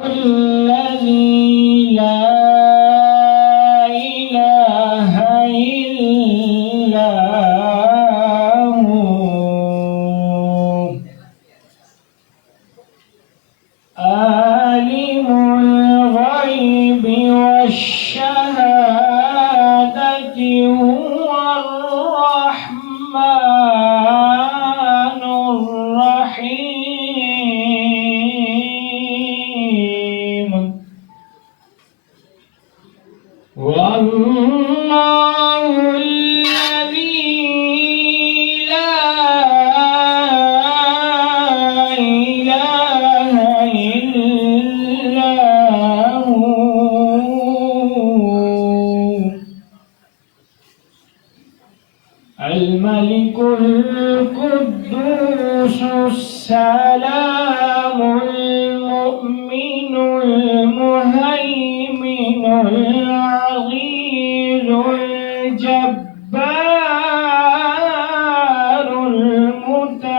الذي لا إله إلا هو عالم الغيب والشهادة هو الرحمن الرحيم والله الذي لا إله إلا هو الملك القدوس السلام المؤمن المهيمن العزيز الجبار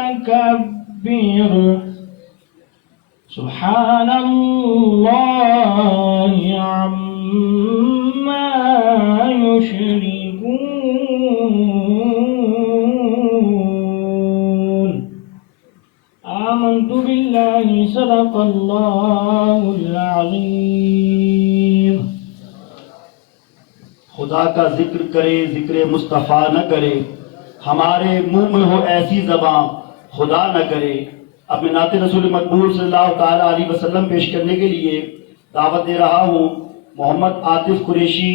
المتكبر سبحان الله عما يشركون آمنت بالله صدق الله العظيم خدا کا ذکر کرے ذکر مصطفیٰ نہ کرے، ہمارے منہ میں ہو ایسی زباں خدا نہ کرے۔ اپنے نعت رسول مقبول صلی اللہ تعالیٰ علیہ وسلم پیش کرنے کے لیے دعوت دے رہا ہوں محمد عاطف قریشی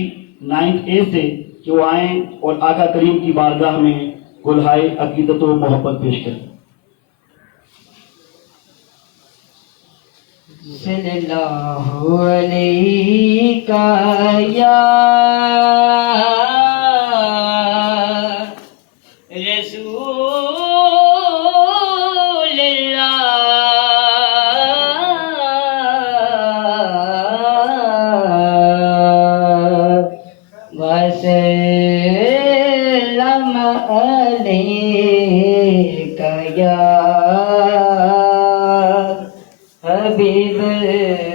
9th A سے کہ وہ آئیں اور آقا کریم کی بارگاہ میں گلہائے عقیدت و محبت پیش کریں۔ صلی اللہ علیہ یا رسول اللہ وسلم علیک یا حبیب اللہ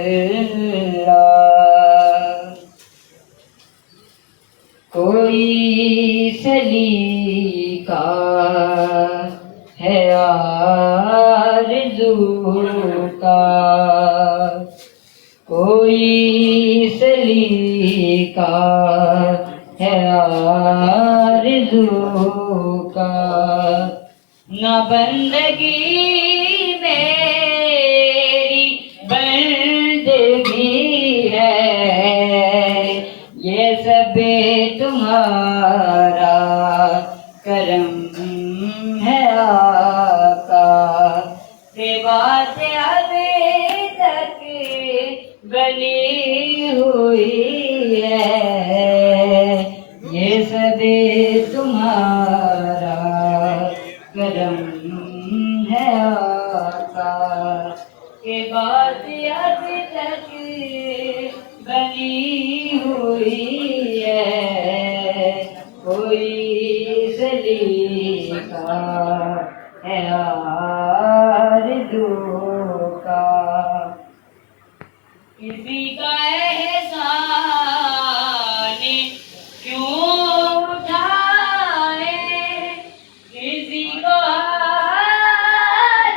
کوئی سلیقہ ہے آرزو کا کوئی سلیقہ ہے آرزو کا نہ بندگی تمہارا کرم ہے آقا یہ بات ابھی تک بنی ہوئی ہے یہ سب تمہارا کرم ہے آقا یہ بات ابھی تک بنی ہوئی کوئی سلیقہ ہے آرزو کا کسی کا احسان کیوں اٹھائے کسی کو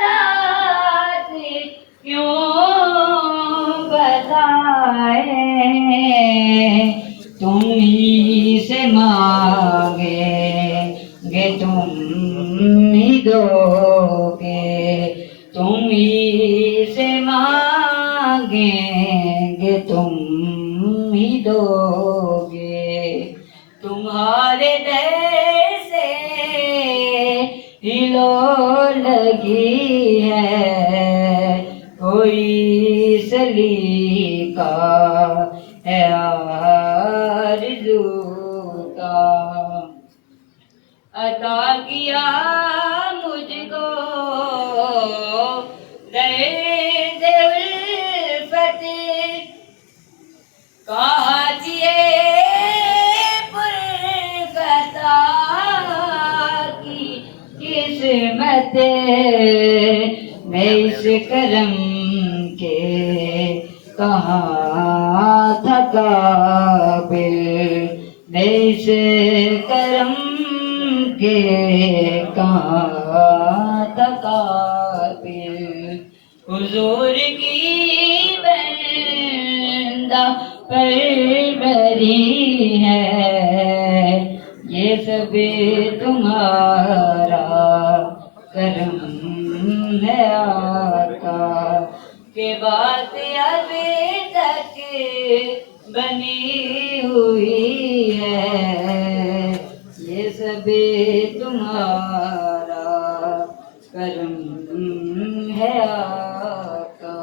حالات کیوں بتائے تم ہی سے مانگیں گے تم ہی دو گے تم ہی سے مانگیں گے تم ہی دو گے تمہارے در سے ہی لو لگی ہے کوئی سلیقہ ہے آرزو کا عطا کیا مجھ کو درد الفت کہا جیے پرفتہ کی قسمت میں اس کرم کے کہاں تھا قابل نیش کرم کے، کہاں تھا قابل حضور کی بندہ پروری ہے، یہ سب تمہارا کرم ہے آقا، کہ بات ابھی تک بنی ہوئی ہے، یہ سب تمہارا کرم ہے آقا۔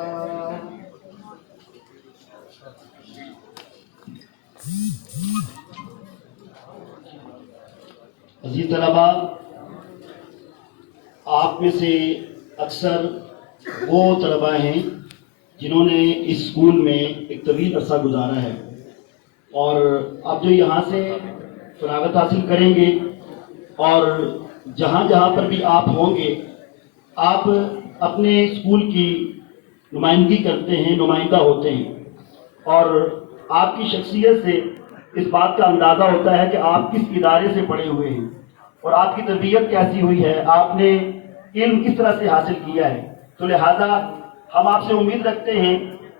عزیز طلبا، آپ میں سے اکثر وہ طلبا ہیں جنہوں نے اس اسکول میں ایک طویل عرصہ گزارا ہے، اور اب جو یہاں سے فراغت حاصل کریں گے اور جہاں جہاں پر بھی آپ ہوں گے، آپ اپنے اسکول کی نمائندگی کرتے ہیں، نمائندہ ہوتے ہیں، اور آپ کی شخصیت سے اس بات کا اندازہ ہوتا ہے کہ آپ کس ادارے سے پڑھے ہوئے ہیں اور آپ کی تربیت کیسی ہوئی ہے، آپ نے علم کس طرح سے حاصل کیا ہے۔ تو لہٰذا ہم آپ سے امید رکھتے ہیں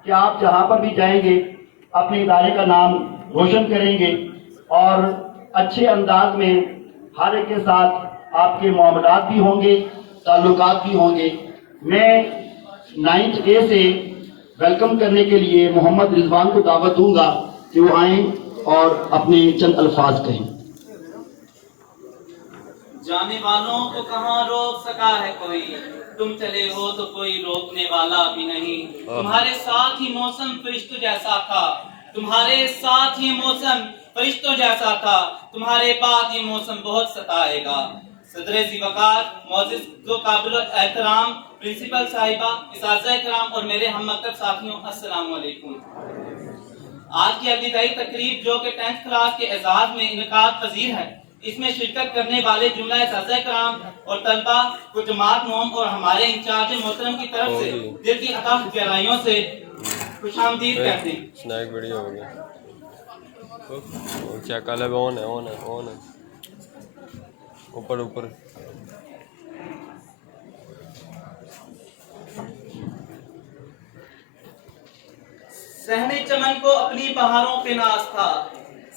کہ آپ جہاں پر بھی جائیں گے اپنے ادارے کا نام روشن کریں گے اور اچھے انداز میں ہر ایک کے ساتھ آپ کے معاملات بھی ہوں گے، تعلقات بھی ہوں گے۔ میں 9th A سے ویلکم کرنے کے لیے محمد رضوان کو دعوت دوں گا کہ وہ آئیں اور اپنے چند الفاظ کہیں۔ جانے والوں کو کہاں روک سکا ہے کوئی، تم چلے ہو تو کوئی روکنے والا بھی نہیں۔ تمہارے ساتھ ہی موسم فرشتوں جیسا تھا، تمہارے ساتھ ہی موسم فرشتوں جیسا تھا، تمہارے بعد یہ موسم بہت ستائے گا۔ صدر ذی وقار، معزز و قابل احترام پرنسپل صاحبہ، اساتذہ کرام اور میرے ہم مکتب ساتھیوں، السلام علیکم۔ آج کی ابتدائی تقریب جو کہ 10th کلاس کے اعزاز میں انعقاد پذیر ہے، اس میں شرکت کرنے والے جملہ اساتذہ کرام اور طلبہ کو جماعت نوم اور ہمارے انچارج محترم کی طرف سے دل کی عطا گہرائیوں سے خوش آمدید کہتے ہیں۔ سنیک ویڈیو ہو گیا، چیک کر لے، آن ہے اوپر صحن چمن کو اپنی بہاروں پہ ناز تھا،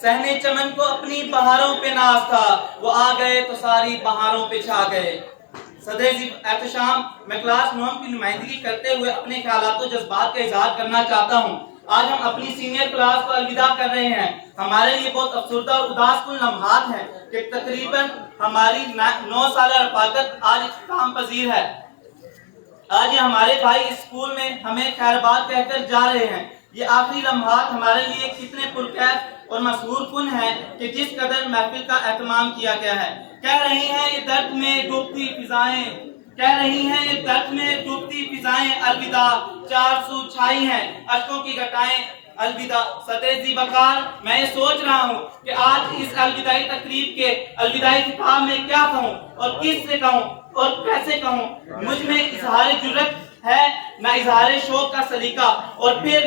صحن چمن کو اپنی بہاروں پہ ناز تھا، وہ آ گئے تو ساری بہاروں پہ چھا گئے۔ صدر ذی احتشام، میں کلاس 9 کی نمائندگی کرتے ہوئے اپنے خیالات و جذبات کا اظہار کرنا چاہتا ہوں۔ آج ہم اپنی سینئر کلاس کو الوداع کر رہے ہیں۔ ہمارے لیے بہت افسردہ اور اداس کن لمحات ہیں کہ تقریباً ہماری 9 سالہ رفاقت آج اختتام پذیر ہے۔ آج یہ ہمارے بھائی اس اسکول میں ہمیں خیر بات کہہ کر جا رہے ہیں۔ یہ آخری لمحات ہمارے لیے کتنے پرکیف اور مسرور کن ہیں کہ جس قدر محفل کا اہتمام کیا گیا ہے۔ کہہ رہی ہیں یہ درد میں ڈوبتی فضائیں، کہہ رہی ہیں یہ درد میں ڈوبتی فضائیں، الوداع، چار سو چھائی ہیں اشکوں کی گھٹائیں، الوداع۔ صدر ذی وقار، میں یہ سوچ رہا ہوں کہ آج اس الوداعی تقریب کے الوداعی خطاب میں کیا کہوں اور کس سے کہوں اور کیسے کہوں۔ مجھ میں اظہار جرأت ہے نہ اظہار شوق کا سلیقہ، اور پھر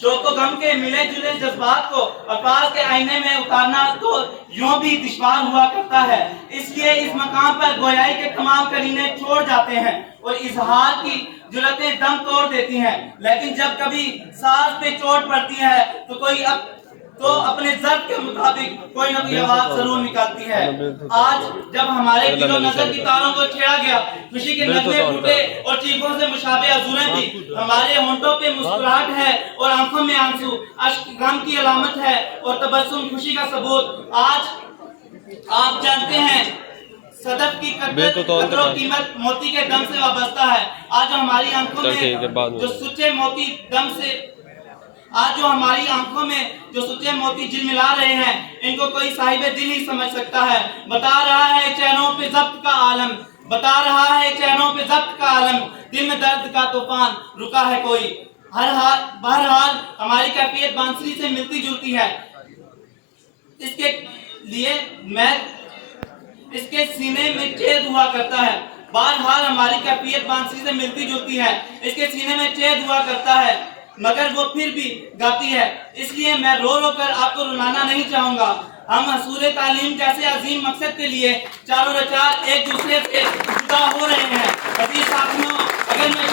شوق و غم کے ملے جلے جذبات کو الفاظ کے آئینے میں اتارنا تو یوں بھی دشوار ہوا کرتا ہے۔ اس لیے اس مقام پر گویائی کے تمام کرینے چھوڑ جاتے ہیں اور اظہار کی جرأتیں دم توڑ دیتی ہیں، لیکن جب کبھی ساز پہ چوٹ پڑتی ہے تو تو اپنے ضرب کے مطابق کوئی نہ کوئی آواز ضرور نکالتی ہے۔ آج جب ہمارے دل و نظر کی تاروں کو چھیڑا گیا، خوشی کے نغمے پھوٹے اور چیخوں سے مشابہ حضوریں تھی، ہمارے ہونٹوں پہ مسکراہٹ ہے اور آنکھوں میں آنسو، اشک غم کی علامت ہے اور تبسم خوشی کا ثبوت۔ آج آپ جانتے ہیں صدف کی قدر و قیمت موتی کے دم سے وابستہ ہے۔ آج ہماری آنکھوں میں جو سچے موتی جو سچے موتی جلملا رہے ہیں، ان کو کوئی صاحب دل ہی سمجھ سکتا ہے۔ بتا رہا ہے چینوں پہ ضبط کا عالم، بتا رہا ہے چینوں پہ ضبط کا عالم، دل میں درد کا طوفان رکا ہے کوئی۔ بہرحال ہماری کیفیت بانسری سے ملتی جلتی ہے، اس کے لیے اس کے سینے میں چید ہوا کرتا ہے۔ بہرحال ہماری کیفیت بانسری سے ملتی جلتی ہے، اس کے سینے میں چید ہوا کرتا ہے۔ مگر وہ پھر بھی گاتی ہے، اس لیے میں رو رو کر آپ کو رلانا نہیں چاہوں گا۔ ہم حصول تعلیم جیسے عظیم مقصد کے لیے چاروں رچار ایک دوسرے سے جدا ہو رہے ہیں۔ عزیز ساتھیوں، اگر میں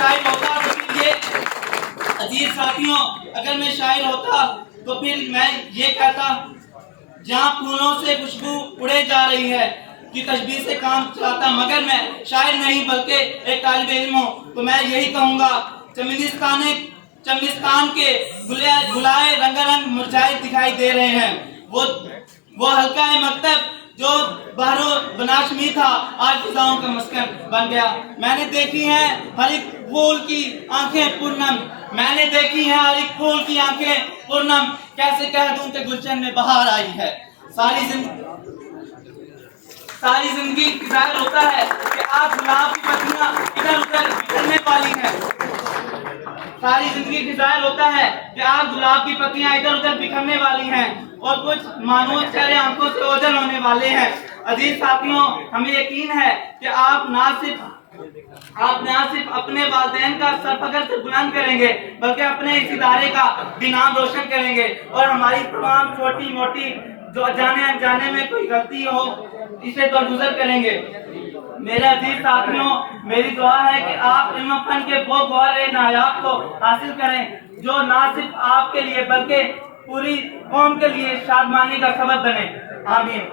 شاعر ہوتا تو پھر میں یہ کہتا، جہاں پھولوں سے خوشبو اڑے جا رہی ہے کی تشبیہ سے کام چلاتا، مگر میں شاعر نہیں بلکہ ایک طالب علم ہوں، تو میں یہی کہوں گا، چمنستان کے گلائے رنگ مرجھائے دکھائی دے رہے ہیں۔ وہ حلقہ مکتب جو بحر و بناشمی تھا آج فضاؤں کا مسکن بن گیا۔ میں نے دیکھی ہیں ہر ایک پھول کی آنکھیں پرنم، میں نے دیکھی ہیں ہر ایک پھول کی آنکھیں پرنم، کیسے کہہ دوں کہ گلشن میں بہار آئی ہے۔ ساری زندگی کی ظاہر ہوتا ہے کہ آج گلاب کی پتیاں ادھر ادھر بکھرنے والی ہیں۔ ساری زندگی کی ظاہر ہوتا ہے کہ آج گلاب کی پتیاں ادھر ادھر بکھرنے والی ہیں اور کچھ مانوس چہرے آنکھوں سے اوجھل ہونے والے ہیں۔ عزیز ساتھیوں، ہمیں یقین ہے کہ آپ نہ صرف اپنے والدین کا سر فخر سے بلند کریں گے بلکہ اپنے اس ادارے کا بھی نام روشن کریں گے، اور ہماری تمام چھوٹی موٹی جو جانے انجانے میں کوئی غلطی ہو اسے درگزر کریں گے۔ میرے عزیز ساتھیوں، میری دعا ہے کہ آپ علم و فن کے وہ گوہر نایاب کو حاصل کریں جو نہ صرف آپ کے لیے بلکہ پوری قوم کے لیے شادمانی کا سبب بنے۔ آمین۔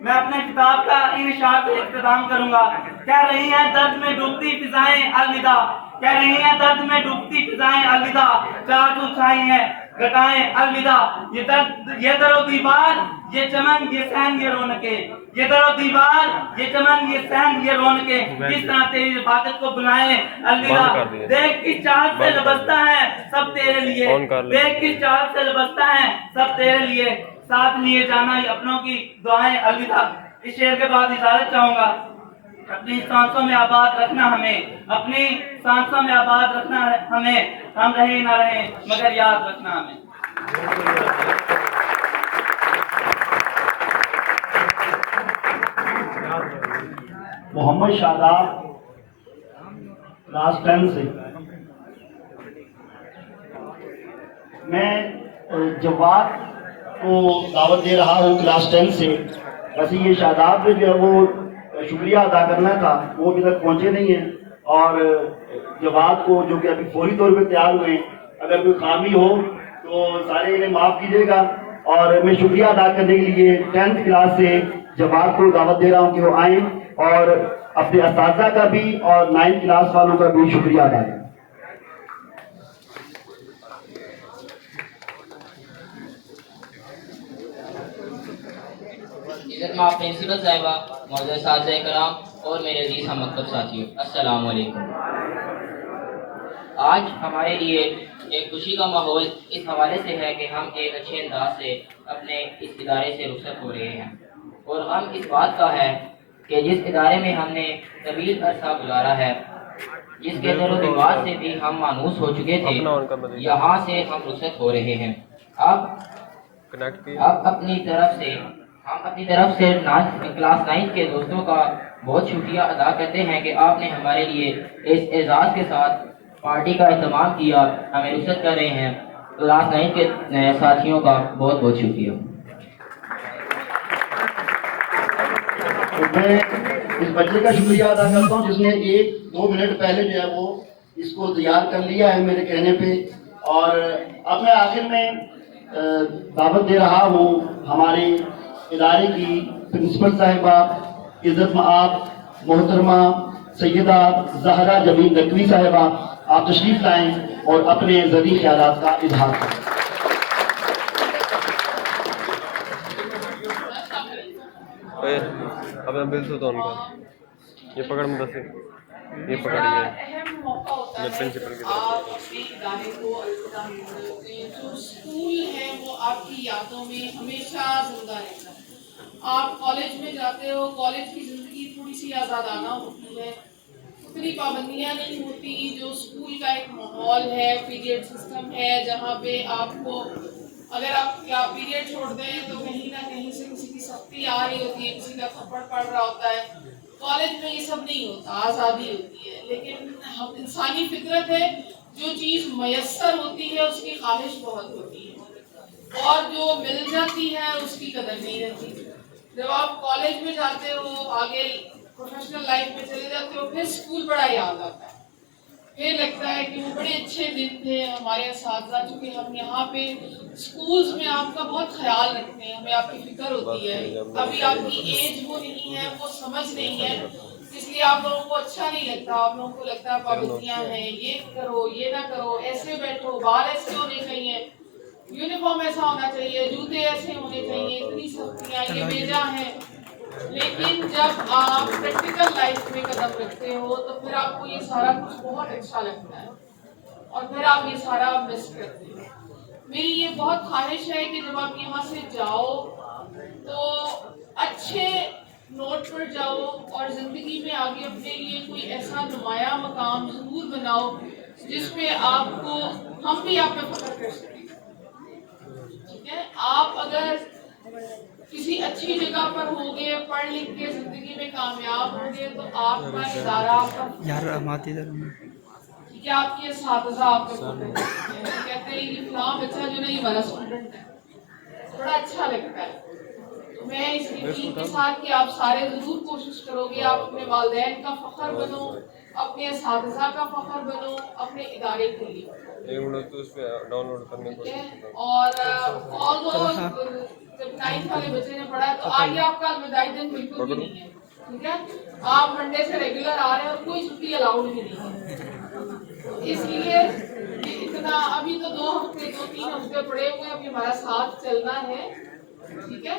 میں اپنے کتاب کا ان اشعار سے اختتام کروں گا۔ کہہ رہی ہیں درد میں ڈوبتی فضائیں الوداع، کہہ رہی ہیں درد میں ڈوبتی فضائیں الوداع، چار تو چھائی ہیں گٹائیں الوداع، یہ در و دیوار، یہ چمن، یہ صحن، یہ رونقیں، یہ در و دیوار، یہ چمن، یہ صحن، یہ رونقیں، کس طرح تیری عبادت کو بلائیں الوداع۔ دیکھ کس چاہت سے لبستہ ہیں سب تیرے لیے، دیکھ کس چاہت سے لبستہ ہیں سب تیرے لیے، ساتھ لیے جانا اپنوں کی دعائیں الوداع۔ اس شعر کے بعد اجازت چاہوں گا، اپنی سانسوں میں آباد رکھنا ہمیں، اپنی سانسوں میں آباد رکھنا ہمیں، ہم رہیں نہ رہیں مگر یاد رکھنا ہمیں۔ محمد شاداب کلاس 10 سے میں جواد کو دعوت دے رہا ہوں کلاس 10 سے۔ ویسے یہ شاداب نے جو ہے وہ شکریہ ادا کرنا تھا، وہ ابھی تک پہنچے نہیں ہیں، اور جواد کو جو کہ ابھی فوری طور پہ تیار ہوئے، اگر کوئی خامی ہو تو سارے انہیں معاف کیجیے گا۔ اور میں شکریہ ادا کرنے کے لیے 10th کلاس سے جواد کو دعوت دے رہا ہوں کہ وہ آئیں، اور اپنے اساتذہ کا بھی اور 9th کلاس والوں کا بھی شکریہ ادا کریں۔ عزت پرنسپل صاحبہ، معزز اساتذہ کرام اور میرے عزیز ہم مکتب ساتھیوں، السلام علیکم۔ آج ہمارے لیے ایک خوشی کا ماحول اس حوالے سے ہے کہ ہم ایک اچھے انداز سے اپنے اس ادارے سے رخصت ہو رہے ہیں، اور ہم اس بات کا ہے کہ جس ادارے میں ہم نے طویل عرصہ گزارا ہے، جس کے در و دیوار سے بھی ہم مانوس ہو چکے تھے، یہاں سے ہم رخصت ہو رہے ہیں۔ اب اپنی طرف سے کلاس 9 کے دوستوں کا بہت شکریہ ادا کرتے ہیں کہ آپ نے ہمارے لیے اس اعزاز کے ساتھ پارٹی کا اہتمام کیا، ہمیں رخصت کر رہے ہیں۔ کلاس 9 کے ساتھیوں کا بہت بہت شکریہ۔ میں اس بچے کا شکریہ ادا کرتا ہوں جس نے 1-2 منٹ پہلے جو ہے وہ اس کو تیار کر لیا ہے میرے کہنے پہ۔ اور اب میں آخر میں دعوت دے رہا ہوں ہمارے ادارے کی پرنسپل صاحبہ عزت مآب محترمہ سیدہ زہرا جمیل نقوی صاحبہ، آپ تشریف لائیں اور اپنے ذاتی خیالات کا اظہار کریں۔ اب میں بل تو ان کا یہ پکڑ مدثر، یہ پکڑیے میں پرنسپل کی آپ طرف۔ اپنے ادارے کو الوداع کرتے ہیں، جو اسکول ہے وہ آپ کی یادوں میں ہمیشہ زندہ رہتا ہے۔ آپ کالج میں جاتے ہو، کالج کی زندگی تھوڑی سی آزادانہ ہوتی ہے، اتنی پابندیاں نہیں ہوتی، جو اسکول کا ایک ماحول ہے، پیریڈ سسٹم ہے جہاں پہ آپ کو اگر آپ پیریڈ چھوڑ دیں تو کہیں نہ کہیں سے کسی کی سختی آ رہی ہوتی ہے، کسی کا تھپڑ پڑ رہا ہوتا ہے۔ کالج میں یہ سب نہیں ہوتا، آزادی ہوتی ہے، لیکن ہم انسانی فطرت ہے جو چیز میسر ہوتی ہے اس کی خواہش بہت ہوتی ہے، اور جو مل جاتی ہے اس کی قدر نہیں رہتی۔ جب آپ کالج میں جاتے ہو، آگے پروفیشنل لائف میں چلے جاتے ہو، پھر اسکول بڑا یاد آتا ہے، پھر لگتا ہے کہ وہ بڑے اچھے دن تھے ہمارے اساتذہ، چونکہ ہم یہاں پہ اسکولز میں آپ کا بہت خیال رکھتے ہیں، ہمیں آپ کی فکر ہوتی ہے، ابھی آپ کی ایج وہ نہیں ہے، وہ سمجھ نہیں ہے، اس لیے آپ لوگوں کو اچھا نہیں لگتا، آپ لوگوں کو لگتا ہے پابندیاں ہیں، یہ کرو یہ نہ کرو، ایسے بیٹھو، بال ایسے ہونے چاہیے، یونیفارم ایسا ہونا چاہیے، جوتے ایسے ہونے چاہیے، اتنی سختیاں، یہ بھیجا ہے۔ لیکن جب آپ پریکٹیکل لائف میں قدم رکھتے ہو تو پھر آپ کو یہ سارا کچھ بہت اچھا لگتا ہے، اور پھر آپ یہ سارا مس کرتے ہو۔ میری یہ بہت خواہش ہے کہ جب آپ یہاں سے جاؤ تو اچھے نوٹ پر جاؤ، اور زندگی میں آگے اپنے لیے کوئی ایسا نمایاں مقام ضرور بناؤ جس میں آپ کو، ہم بھی آپ پہ فخر کر سکیں۔ ٹھیک ہے، آپ اگر کسی اچھی جگہ پر ہوگے، پڑھ لکھ کے زندگی میں کامیاب ہوگے، تو آپ کا ادارہ آپ کا ٹھیک ہے، آپ کے اساتذہ آپ کا کہتے ہیں یہ فلاں بچہ جو نا یہ ہمارا اسٹوڈنٹ ہے، بڑا اچھا لگتا ہے۔ تو میں اس یقین کے ساتھ کہ آپ سارے ضرور کوشش کرو گے، آپ اپنے والدین کا فخر بنو، اپنے اساتذہ کا فخر بنو، اپنے ادارے کے لیے، اور جب 9th والے بچے نے پڑھا تو آگے آپ کا الوداعی دن بالکل بھی نہیں ہے، ٹھیک ہے، آپ منڈے سے ریگولر آ رہے ہیں اور کوئی چھٹی الاؤڈ بھی نہیں ہے، اس لیے اتنا ابھی تو 2-3 ہفتے پڑے ہوئے، ابھی ہمارا ساتھ چلنا ہے، ٹھیک ہے،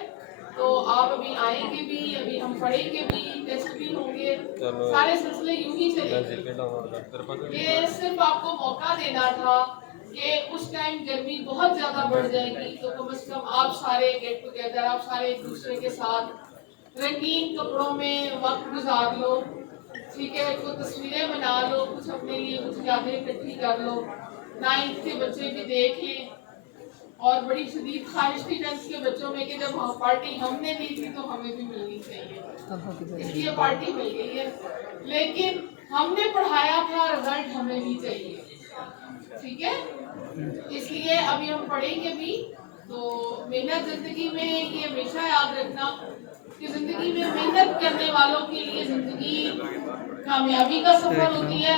تو آپ ابھی آئیں گے بھی، ابھی ہم پڑھیں گے بھی، ٹیسٹ بھی ہوں گے، سارے سلسلے یوں ہی چلیں گے۔ یہ صرف آپ کو موقع دینا تھا کہ اس ٹائم گرمی بہت زیادہ بڑھ جائے گی تو کم از کم آپ سارے گیٹ ٹوگیدر، آپ سارے ایک دوسرے کے ساتھ رنگین کپڑوں میں وقت گزار لو، ٹھیک ہے، کچھ تصویریں بنا لو، کچھ اپنے لیے کچھ یادیں اکٹھی کر لو، 9th کے بچے بھی دیکھیں، اور بڑی شدید خواہش تھی 10th کے بچوں میں کہ جب پارٹی ہم نے دی تھی تو ہمیں بھی ملنی چاہیے، اس لیے پارٹی مل گئی ہے، لیکن ہم نے پڑھایا تھا، رزلٹ ہمیں بھی چاہیے، ٹھیک ہے، اس لیے ابھی ہم پڑھیں گے بھی۔ تو محنت زندگی میں یہ ہمیشہ یاد رکھنا کہ زندگی میں محنت کرنے والوں کے لیے زندگی کامیابی کا سفر ہوتی ہے،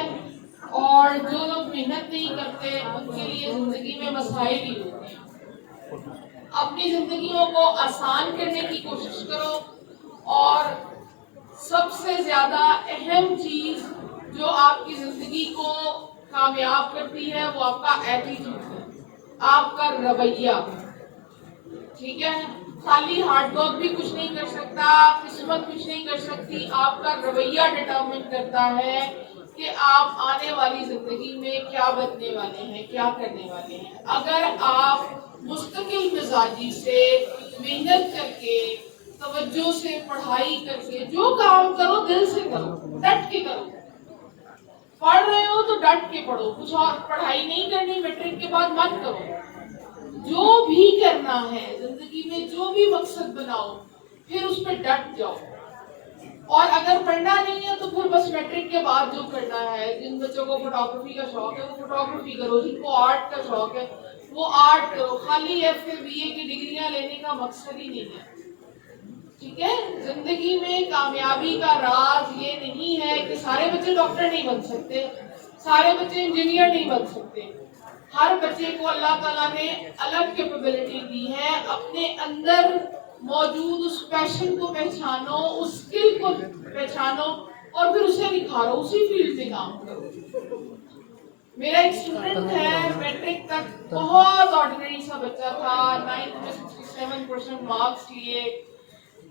اور جو لوگ محنت نہیں کرتے ان کے لیے زندگی میں مسائل ہی ہوتے ہیں۔ اپنی زندگیوں کو آسان کرنے کی کوشش کرو، اور سب سے زیادہ اہم چیز جو آپ کی زندگی کو کامیاب کرتی ہے وہ آپ کا ایٹیٹیوڈ ہے، آپ کا رویہ، ٹھیک ہے، خالی ہارڈ ورک بھی کچھ نہیں کر سکتا، قسمت کچھ نہیں کر سکتی، آپ کا رویہ ڈٹرمن کرتا ہے کہ آپ آنے والی زندگی میں کیا بننے والے ہیں، کیا کرنے والے ہیں۔ اگر آپ مستقل مزاجی سے، محنت کر کے، توجہ سے، پڑھائی کر کے، جو کام کرو دل سے کرو، ڈٹ کے کرو، پڑھ رہے ہو تو ڈٹ کے پڑھو، کچھ اور پڑھائی نہیں کرنی میٹرک کے بعد مت کرو، جو بھی کرنا ہے زندگی میں، جو بھی مقصد بناؤ پھر اس پہ ڈٹ جاؤ، اور اگر پڑھنا نہیں ہے تو پھر بس میٹرک کے بعد جو کرنا ہے، جن بچوں کو فوٹوگرافی کا شوق ہے وہ فوٹوگرافی کرو، جن کو آرٹ کا شوق ہے وہ آرٹ کرو، خالی ایف اے بی اے کی ڈگریاں لینے کا مقصد ہی نہیں ہے، ٹھیک ہے۔ زندگی میں کامیابی کا راز یہ نہیں ہے کہ سارے بچے ڈاکٹر نہیں بن سکتے، سارے بچے انجینئر نہیں بن سکتے، ہر بچے کو اللہ تعالیٰ نے الگ کیپیبلٹی دی ہے، اپنے اندر موجود اس پیشن کو پہچانو، اس اسکل کو پہچانو، اور پھر اسے نکھارو، اسی فیلڈ میں کام کرو۔ میرا ایک اسٹوڈنٹ ہے، میٹرک تک بہت آرڈینری سا بچہ تھا، 9th میں 67% مارکس لیے،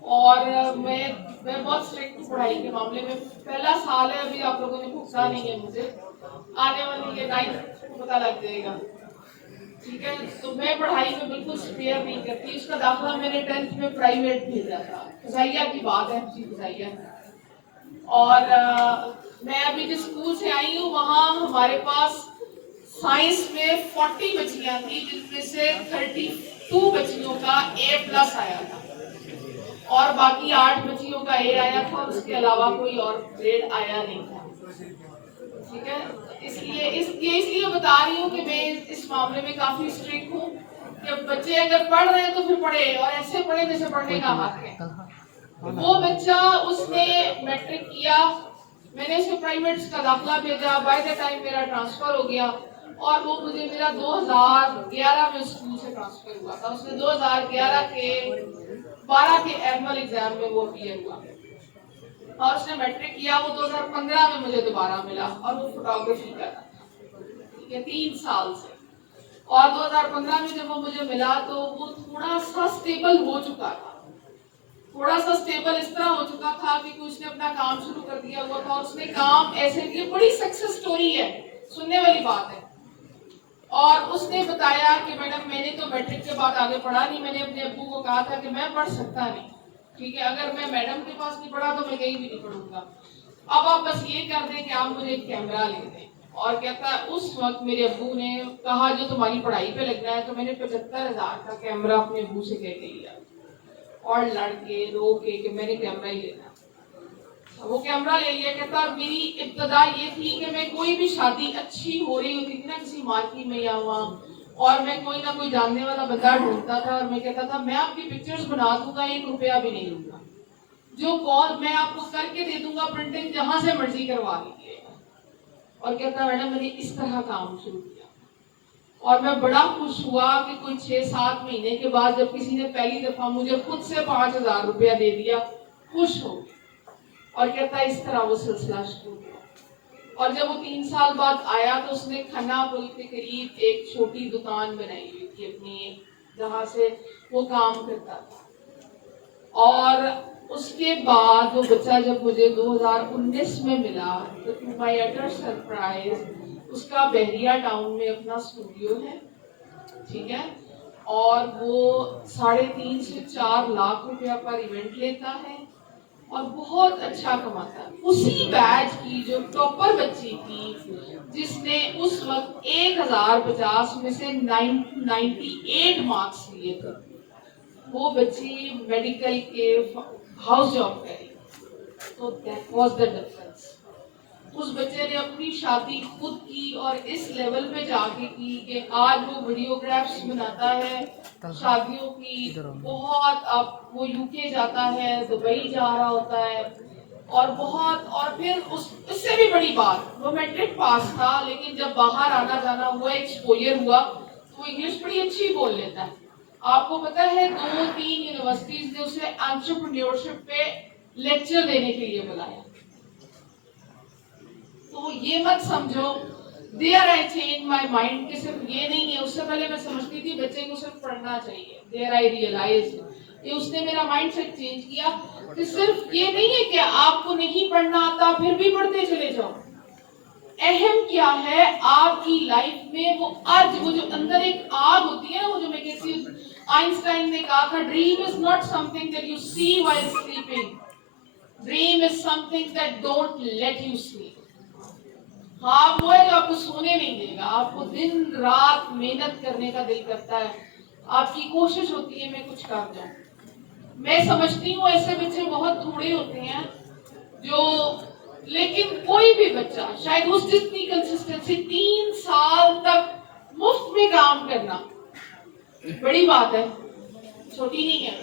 اور میں بہت اسٹرکٹ ہوں پڑھائی کے معاملے میں، پہلا سال ہے ابھی، آپ لوگوں نے پوچھا نہیں ہے مجھے، آنے والی یہ 9th کو پتہ لگ جائے گا، ٹھیک ہے، تو میں پڑھائی میں بالکل اسپیئر نہیں کرتی، اس کا داخلہ میں نے 10th میں پرائیویٹ بھیجا تھا، فضائیہ کی بات ہے، فضائیہ، اور میں ابھی جس اسکول سے آئی ہوں وہاں ہمارے پاس سائنس میں 40 بچیاں تھیں، جن میں سے 32 بچیوں کا A+ آیا تھا، اور باقی 8 بچیوں کا A آیا تھا، اور اس کے علاوہ کوئی اور گریڈ آیا نہیں تھا، ٹھیک ہے۔ اس لیے بتا رہی ہوں کہ میں اس معاملے میں کافی اسٹرکٹ ہوں کہ بچے اگر پڑھ رہے ہیں تو پھر پڑھے، اور ایسے پڑھے جیسے پڑھنے کا حق ہے۔ وہ بچہ اس نے میٹرک کیا، میں نے اسے پرائیویٹس کا داخلہ بھیجا، بائی دا ٹائم میرا ٹرانسفر ہو گیا، اور وہ مجھے میرا 2011 میں اسکول سے ٹرانسفر ہوا تھا۔ اس نے 2011 کے 12 کے اینول ایگزام میں وہ کلیئر ہوا، اور اس نے میٹرک کیا۔ وہ 2015 میں مجھے دوبارہ ملا، اور وہ فوٹوگرافی کر رہا تھا، ٹھیک ہے، 3 سال سے۔ اور 2015 میں جب وہ مجھے ملا تو وہ تھوڑا سا اسٹیبل ہو چکا تھا، تھوڑا سا اسٹیبل اس طرح ہو چکا تھا کہ اس نے اپنا کام شروع کر دیا ہوا تھا، اور اس نے کام ایسے کیا، بڑی سکسیس سٹوری ہے، سننے والی بات ہے۔ اور اس نے بتایا کہ میڈم میں نے تو میٹرک کے بعد آگے پڑھا نہیں، میں نے اپنے ابو کو کہا تھا کہ میں پڑھ سکتا نہیں، ٹھیک ہے، اگر میں میڈم کے پاس نہیں پڑھا تو میں کہیں بھی نہیں پڑھوں گا، اب آپ بس یہ کر دیں کہ آپ مجھے ایک کیمرہ لے دیں۔ اور کہتا ہے اس وقت میرے ابو نے کہا جو تمہاری پڑھائی پہ لگنا ہے، تو میں نے 75,000 کا کیمرہ اپنے ابو سے کہہ کے لیا، اور لڑ کے رو کے کہ میں نے کیمرہ ہی لینا۔ وہ کیمرہ لے لیا۔ کہتا میری ابتدا یہ تھی کہ میں کوئی بھی شادی اچھی ہو رہی ہوتی تھی نا کسی مارکیٹ میں یا وہاں، اور میں کوئی نہ کوئی جاننے والا بندہ ڈھونڈتا تھا، اور میں کہتا تھا میں آپ کی پکچرز بنا دوں گا، 1 روپیہ بھی نہیں لوں گا، جو کال میں آپ کو کر کے دے دوں گا، پرنٹنگ جہاں سے مرضی کروا لیجیے۔ اور کہتا میڈم میں نے اس طرح کام شروع کیا، اور میں بڑا خوش ہوا کہ کوئی 6-7 مہینے کے بعد جب کسی نے پہلی دفعہ مجھے خود سے 5,000 روپیہ دے دیا، خوش ہو گیا۔ اور کہتا اس طرح وہ سلسلہ شروع ہوا۔ اور جب وہ 3 سال بعد آیا تو اس نے کھنا پل کے قریب ایک چھوٹی دکان بنائی ہوئی تھی اپنی، جہاں سے وہ کام کرتا تھا۔ اور اس کے بعد وہ بچہ جب مجھے 2019 میں ملا تو ٹو مائی اٹر سرپرائز اس کا بحریہ ٹاؤن میں اپنا اسٹوڈیو ہے، ٹھیک ہے، اور وہ 3.5 سے 4 لاکھ روپیہ پر ایونٹ لیتا ہے، اور بہت اچھا کماتا ہے۔ اسی بیچ کی جو ٹاپر بچی تھی جس نے اس وقت 1050 میں سے 98 مارکس لیے تھے، وہ بچی میڈیکل کے ہاؤس جاب کری، تو دیٹ واز دا ڈفرنس۔ اس بچے نے اپنی شادی خود کی، اور اس لیول پہ جا کے کی کہ آج وہ ویڈیوگرافس بناتا ہے شادیوں کی، بہت، اب وہ UK جاتا ہے، دبئی جا رہا ہوتا ہے، اور بہت، اور پھر اس سے بھی بڑی بات، وہ میٹرک پاس تھا لیکن جب باہر آنا جانا ہوا، ایکسپوجر ہوا، تو وہ انگلش بڑی اچھی بول لیتا ہے۔ آپ کو پتا ہے 2-3 یونیورسٹیز نے اسے انٹرپرینیورشپ پہ لیکچر دینے کے لیے بلایا۔ تو یہ مت سمجھو دیر آئی چینج مائی مائنڈ کہ صرف یہ نہیں ہے، اس سے پہلے میں سمجھتی تھی بچے کو صرف پڑھنا چاہیے، دیر آئی ریئلائز کہ اس نے میرا مائنڈ سیٹ چینج کیا کہ صرف یہ نہیں ہے کہ آپ کو نہیں پڑھنا آتا پھر بھی پڑھتے چلے جاؤ، اہم کیا ہے آپ کی لائف میں وہ آج وہ جو اندر ایک آگ ہوتی ہے نا، وہ جو میں کہتی ہوں، آئنسٹائن نے کہا تھا dream is not some thing that you see while sleeping, dream is some thing that don't let you sleep. خواب وہ ہے جو آپ کو سونے نہیں دے گا، آپ کو دن رات محنت کرنے کا دل کرتا ہے، آپ کی کوشش ہوتی ہے میں کچھ کر جاؤں۔ میں سمجھتی ہوں ایسے بچے بہت تھوڑے ہوتے ہیں جو، لیکن کوئی بھی بچہ شاید اس جتنی کنسسٹنسی 3 سال تک مفت میں کام کرنا بڑی بات ہے، چھوٹی نہیں ہے۔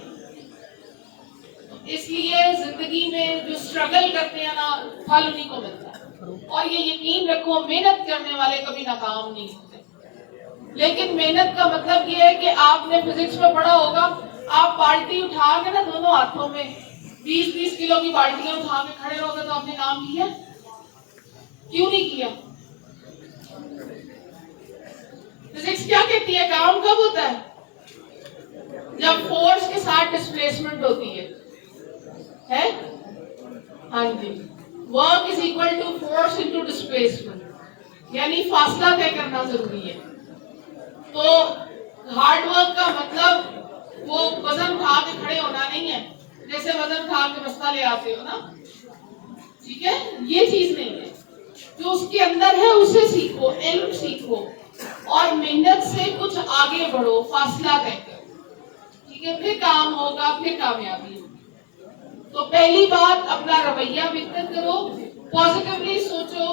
اس لیے زندگی میں جو سٹرگل کرتے ہیں نا، پھل انہیں کو ملتا ہے، اور یہ یقین رکھو محنت کرنے والے کبھی ناکام نہیں ہوتے۔ لیکن محنت کا مطلب یہ ہے کہ آپ نے فزکس میں پڑھا ہوگا، آپ بالٹی اٹھا کے نا دونوں ہاتھوں میں 20-20 کلو کی بالٹیاں اٹھا کے کھڑے رہو گے تو آپ نے کام کیا؟ کیوں نہیں کیا؟ فزکس کیا کہتی ہے کام کب ہوتا ہے؟ جب فورس کے ساتھ ڈسپلیسمنٹ ہوتی ہے؟ ہاں جی، work is equal to force into displacement, یعنی فاصلہ طے کرنا ضروری ہے۔ تو ہارڈ ورک کا مطلب وہ وزن اٹھا کے کھڑے ہونا نہیں ہے، جیسے وزن اٹھا کے بستہ لے آتے ہو نا، ٹھیک ہے، یہ چیز نہیں ہے۔ جو اس کے اندر ہے اسے سیکھو، علم سیکھو، اور محنت سے کچھ آگے بڑھو، فاصلہ طے کرو، ٹھیک ہے، پھر کام ہوگا، پھر کامیابی ہوگی۔ تو پہلی بات اپنا رویہ بہتر کرو، پازیٹیولی سوچو،